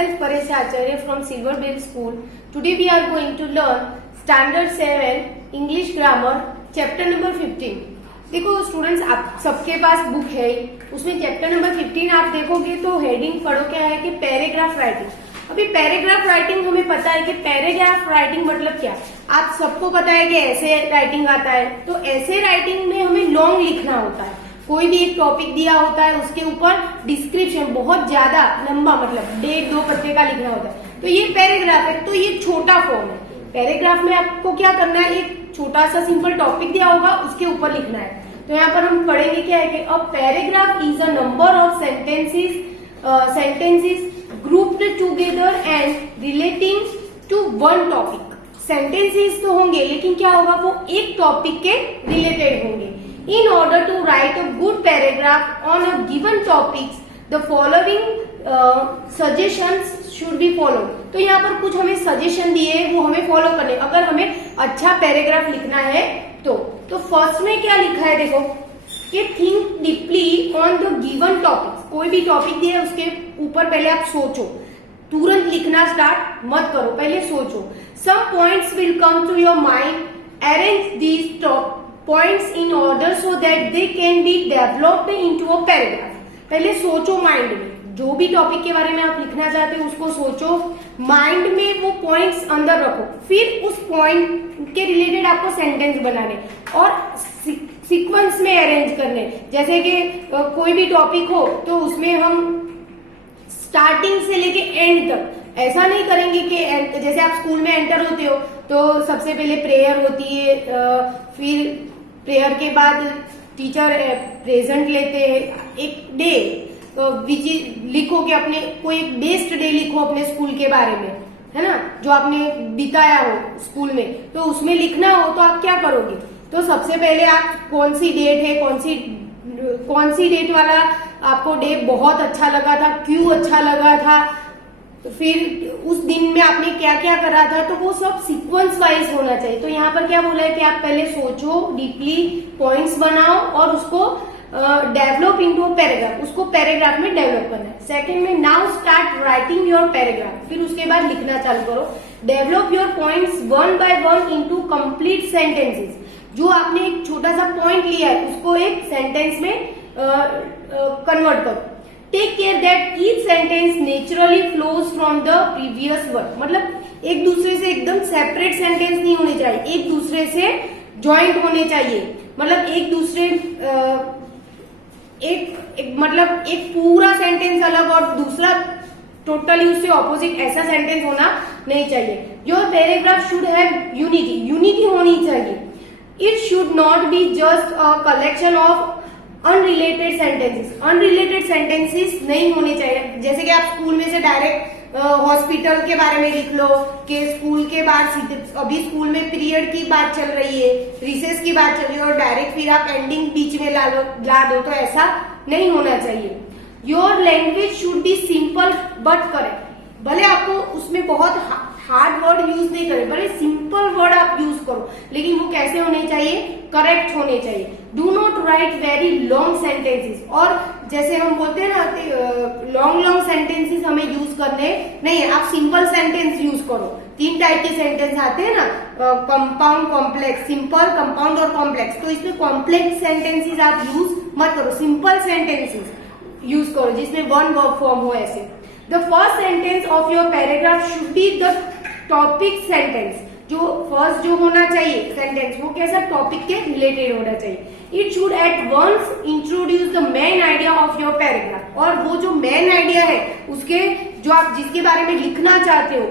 myself Paresh Acharya from Silver Bell School. Today we are going to learn Standard 7 English Grammar Chapter number 15. देखो students, आप सबके पास book है, उसमें chapter number 15 आप देखोगे तो हेडिंग पढ़ो क्या है कि पैराग्राफ राइटिंग। अभी पैराग्राफ राइटिंग हमें पता है कि पैराग्राफ राइटिंग मतलब क्या, आप सबको पता है कि ऐसे राइटिंग आता है। तो ऐसे राइटिंग में हमें लॉन्ग लिखना होता है, कोई भी एक टॉपिक दिया होता है उसके ऊपर डिस्क्रिप्शन बहुत ज्यादा लंबा, मतलब 1.5-2 पत्ते का लिखना होता है, तो ये पैराग्राफ है। तो ये छोटा फॉर्म है। पैराग्राफ में आपको क्या करना है, एक छोटा सा सिंपल टॉपिक दिया होगा उसके ऊपर लिखना है। तो यहाँ पर हम पढ़ेंगे क्या है कि a paragraph is a number of sentences grouped together and relating to one topic. Sentences तो होंगे लेकिन क्या होगा, वो एक टॉपिक के रिलेटेड होंगे। In order to write a good paragraph on a given topics, the following suggestions should be followed. तो यहाँ पर कुछ हमें सजेशन दिए हैं, वो हमें फॉलो करने, अगर हमें अच्छा पैराग्राफ लिखना है तो फर्स्ट में क्या लिखा है देखो कि think deeply on the given topics. कोई भी टॉपिक दिया है उसके ऊपर पहले आप सोचो, तुरंत लिखना स्टार्ट मत करो, पहले सोचो। Some points will come to your mind, arrange these top points in order so that they can be developed into a paragraph. पहले सोचो माइंड में, जो भी टॉपिक के बारे में आप लिखना चाहते हो उसको सोचो, माइंड में वो पॉइंट्स अंदर रखो, फिर उस पॉइंट के रिलेटेड आपको सेंटेंस बनाने और सीक्वेंस में अरेंज करने। जैसे कि कोई भी टॉपिक हो तो उसमें हम स्टार्टिंग से लेके एंड तक ऐसा नहीं करेंगे कि जैसे आप स्कूल में एंटर होते हो तो सबसे पहले प्रेयर होती है, फिर प्रेयर के बाद टीचर प्रेजेंट लेते हैं, एक डे विच लिखो कि अपने कोई एक बेस्ट डे लिखो अपने स्कूल के बारे में, है ना, जो आपने बिताया हो स्कूल में। तो उसमें लिखना हो तो आप क्या करोगे, तो सबसे पहले आप कौन सी डेट है, कौन सी डेट वाला आपको डे बहुत अच्छा लगा था, क्यों अच्छा लगा था, तो फिर उस दिन में आपने क्या क्या करा था, तो वो सब सीक्वेंस वाइज होना चाहिए। तो यहाँ पर क्या बोला है कि आप पहले सोचो, डीपली पॉइंट्स बनाओ और उसको डेवलप इनटू अ पैराग्राफ, उसको पैराग्राफ में डेवलप करना है। सेकंड में now start writing your paragraph, फिर उसके बाद लिखना चालू करो। Develop your points one by one into complete sentences. जो आपने एक छोटा सा पॉइंट लिया है उसको एक सेंटेंस में कन्वर्ट करो। Take care that each sentence naturally flows from the previous word, मतलब एक दूसरे से एकदम सेपरेट सेंटेंस नहीं होने चाहिए, एक दूसरे से ज्वाइंट होने चाहिए। मतलब एक दूसरे मतलब एक पूरा सेंटेंस अलग और दूसरा टोटली उससे ऑपोजिट, ऐसा सेंटेंस होना नहीं चाहिए। Your paragraph should have unity होनी चाहिए। It should not be just a collection of unrelated sentences नहीं होने चाहिए। जैसे कि आप स्कूल में से डायरेक्ट हॉस्पिटल के बारे में लिख लो कि स्कूल के बाद सीधे, अभी स्कूल में पीरियड की बात चल रही है, रिसेस की बात चल रही है और डायरेक्ट फिर आप एंडिंग बीच में ला दो, तो ऐसा नहीं होना चाहिए। Your language should be simple but correct. भले आपको उसमें बहुत हार्ड वर्ड यूज नहीं करें, भले सिंपल वर्ड आप यूज करो, लेकिन वो कैसे होने चाहिए, करेक्ट होने चाहिए। Do not right very long sentences, और जैसे हम बोलते हैं ना लॉन्ग सेंटेंसेस हमें यूज करने नहीं है, आप सिंपल सेंटेंस यूज करो। 3 टाइप के सेंटेंस आते हैं ना, कंपाउंड, कॉम्प्लेक्स, सिंपल, कंपाउंड और कॉम्प्लेक्स। तो इसमें कॉम्प्लेक्स सेंटेंसेस आप यूज मत करो, सिंपल सेंटेंसेस यूज करो जिसमें वन वर्ब फॉर्म हो। ऐसे the first sentence of your paragraph should be the topic sentence. जो फर्स्ट जो होना चाहिए सेंटेंस वो कैसा, टॉपिक के रिलेटेड होना चाहिए। It should at once introduce the main idea of your paragraph, और वो जो मेन आइडिया है उसके जो आप जिसके बारे में लिखना चाहते हो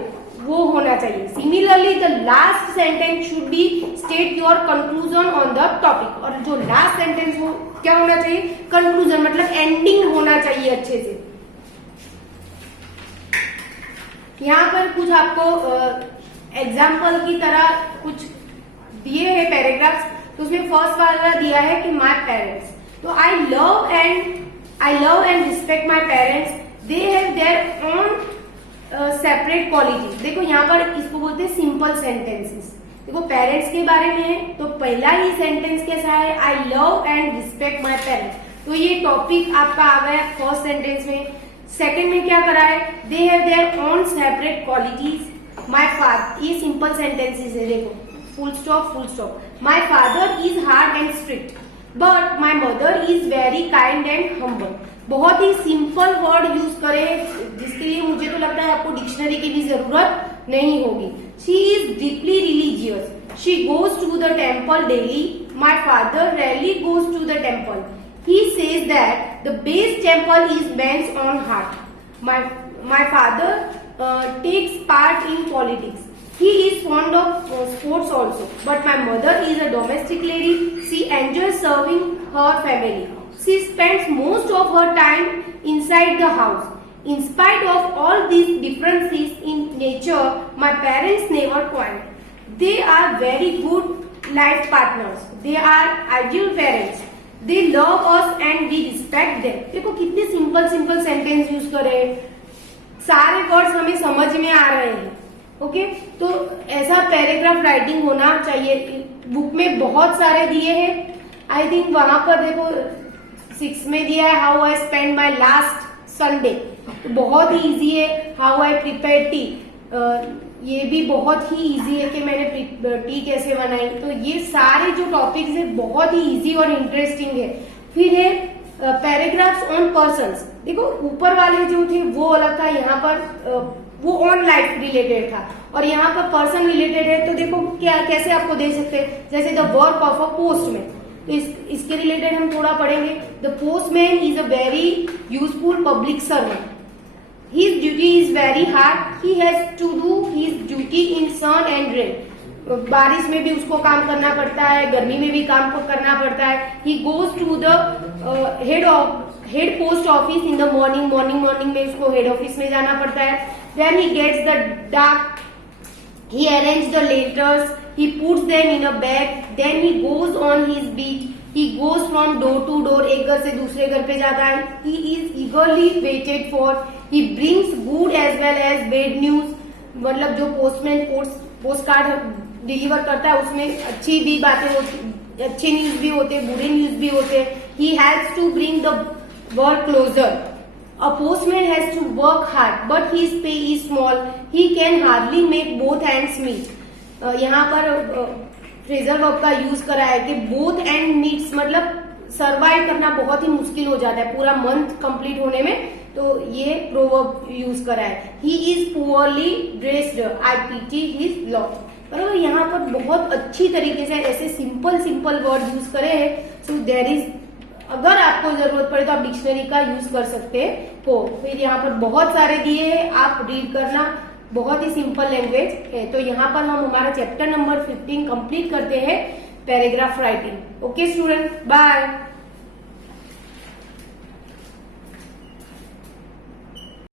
वो होना चाहिए। Similarly the last sentence should be state your conclusion on the topic, और जो लास्ट सेंटेंस वो क्या होना चाहिए, कंक्लूजन, मतलब एंडिंग होना चाहिए अच्छे से। यहाँ पर कुछ आपको एग्जाम्पल की तरह कुछ दिए हैं पैराग्राफ्स। तो उसमें फर्स्ट वाला दिया है कि माय पेरेंट्स, तो I love and respect my parents, they have their own separate qualities. देखो यहाँ पर इसको बोलते हैं सिंपल सेंटेंसेस। देखो पेरेंट्स के बारे में है तो पहला ही सेंटेंस कैसा है, I love and respect my parents. तो ये टॉपिक आपका आ गया फर्स्ट सेंटेंस में। सेकंड में क्या करा है, they have their own separate qualities. My father, ये सिंपल सेंटेंसेस है, देखो full stop full stop. My father is hard and strict but my mother is very kind and humble. बहुत ही simple word use करें जिसके लिए मुझे तो लगता है आपको डिक्शनरी की भी जरूरत नहीं होगी। She is deeply religious, she goes to the temple daily, my father rarely goes to the temple, he says that the base temple is man's own heart. My father takes part in politics. He is fond of sports also. But my mother is a domestic lady. She enjoys serving her family. She spends most of her time inside the house. In spite of all these differences in nature, my parents never quarrel. They are very good life partners. They are ideal parents. They love us and we respect them. देखो कितने simple simple sentence use करे, सारे words हमें समझ में आ रहे हैं। Okay, तो ऐसा पैराग्राफ राइटिंग होना चाहिए। बुक में बहुत सारे दिए हैं, आई थिंक वहां पर देखो 6 में दिया है how I spend my last Sunday, तो बहुत ही इजी है। हाउ आई प्रिपेयर टी, ये भी बहुत ही इजी है कि मैंने टी कैसे बनाई। तो ये सारे जो टॉपिक्स है बहुत ही इजी और इंटरेस्टिंग है। फिर है पैराग्राफ्स ऑन पर्सन्स। देखो ऊपर वाले जो थे वो अलग था, यहाँ पर वो ऑन लाइफ रिलेटेड था और यहाँ पर पर्सन रिलेटेड है। तो देखो क्या कैसे आपको दे सकते हैं, जैसे the work of a postman, तो इसके रिलेटेड हम थोड़ा पढ़ेंगे। The postman is a very useful public servant. His duty is very hard. He has to do his duty in sun and rain. बारिश में भी उसको काम करना पड़ता है, गर्मी में भी काम को करना पड़ता है। He goes to the head post office in the morning. Morning में उसको हेड ऑफिस में जाना पड़ता है। Then he gets the डाक, he arranges the letters, he puts them in a bag. Then he goes on his beat. He goes from door to door. एक घर से दूसरे घर पे जाता है। He is eagerly waited for. He brings good as well as bad news. मतलब जो पोस्टमैन पोस्ट कार्ड डिलीवर करता है उसमें अच्छी भी बातें होती, अच्छे न्यूज भी होते, बुरे न्यूज भी होते। He helps to bring the work closer. A postman has to work hard, but his pay is small. He can hardly make both ends meet. यहाँ पर फ्रेजल वर्ब का यूज करा है कि बोथ एंड मीट्स, मतलब survive करना बहुत ही मुश्किल हो जाता है पूरा मंथ कंप्लीट होने में। तो ये प्रोवर्ब यूज करा है। He is poorly dressed, I PT his loss. बराबर, यहाँ पर बहुत अच्छी तरीके से ऐसे सिंपल वर्ड यूज करे हैं। सो देयर इज, अगर आपको जरूरत पड़े तो आप डिक्शनरी का यूज कर सकते हो। फिर यहाँ पर बहुत सारे दिए हैं, आप रीड करना, बहुत ही सिंपल लैंग्वेज है। तो यहाँ पर हम हमारा चैप्टर नंबर 15 कंप्लीट करते हैं, paragraph writing. Okay student, bye.